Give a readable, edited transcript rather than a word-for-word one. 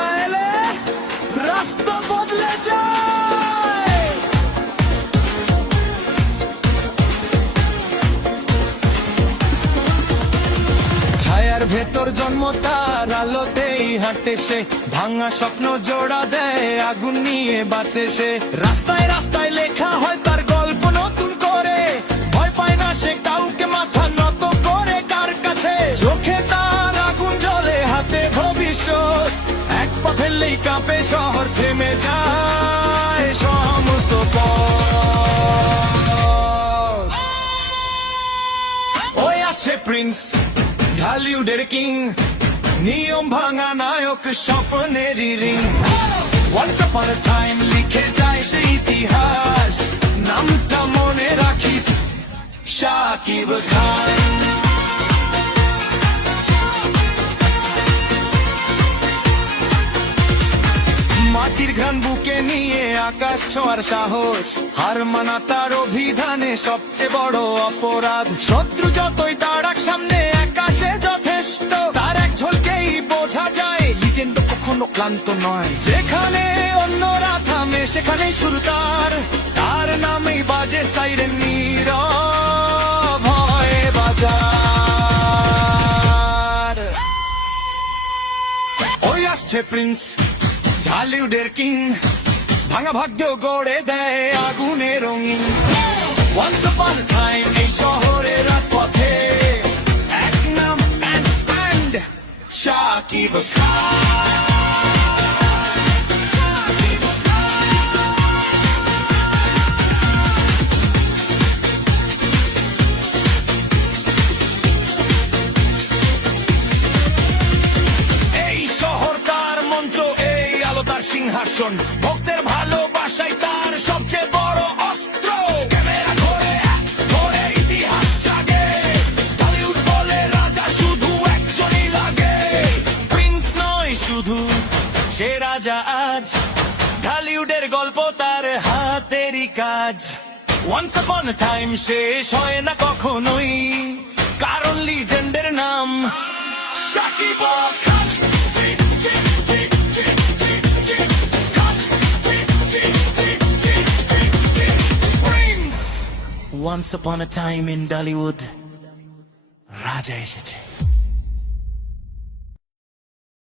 রাজা এলে রাস্তা বদলে যায়। ছায়ার ভেতর জন্ম তার, আলোতেই হাঁটে সে, ভাঙা স্বপ্ন জোড়া দেয়, আগুন নিয়ে বাঁচে সে। রাস্তায় রাস্তায় লেখা হয় তার গল্প নতুন করে, ভয় পায় না সে কাউকে, মাথা নত করে কার কাছে। চোখে তার আগুন জ্বলে, হাতে ভবিষ্যৎ, এক পা ফেললেই কাঁপে শহর, থেমে যায় সমস্ত পথ। ওই আসে প্রিন্স, ঢালিউডের কিং, নিয়ম ভাঙা নায়ক, স্বপ্নেরই ring. Once upon a time লিখে যায় সে ইতিহাস, নামটা মনে রাখিস, শাকিব খান। মাটির ঘ্রাণ বুকে নিয়ে আকাশ ছোঁয়ার সাহস, হার মানা তার অভিধানে সবচেয়ে বড় অপরাধ। শত্রু যতই তাড়াক সামনে আকাশে যথেষ্ট, তার এক ঝলকেই বোঝা যায় লিজেন্ড কখনো ক্লান্ত নয়। যেখানে অন্যরা থামে সেখানেই শুরু তার, তার নামেই বাজে সাইরেন নীরব ভয়ে বাজার। ওই আসছে প্রিন্স, ঢালিউডের কিং, ভাঙা ভাগ্য গড়ে দেয় আগুনে রঙিন। Once upon a time এই শহরের রাজপথে এক নাম and শাকিব খান। এই শহর তার মঞ্চ, এই আলো তার সিংহাসন, ভক্তের ভালোবাসাই তার সবচেয়ে বড় অস্ত্র। ক্যামেরা ধরে ধরে ইতিহাস জাগে, টলিউড বলে রাজা শুধু একজনই লাগে। প্রিন্স নয় শুধু, সে রাজা আজ, ঢালিউডের গল্প তার হাতেরই কাজ। Once upon a time শেষ হয় না কখনোই, কারণ লিজেন্ডের নাম Shakib Khan. Once upon a time in Dollywood, রাজা এসেছে।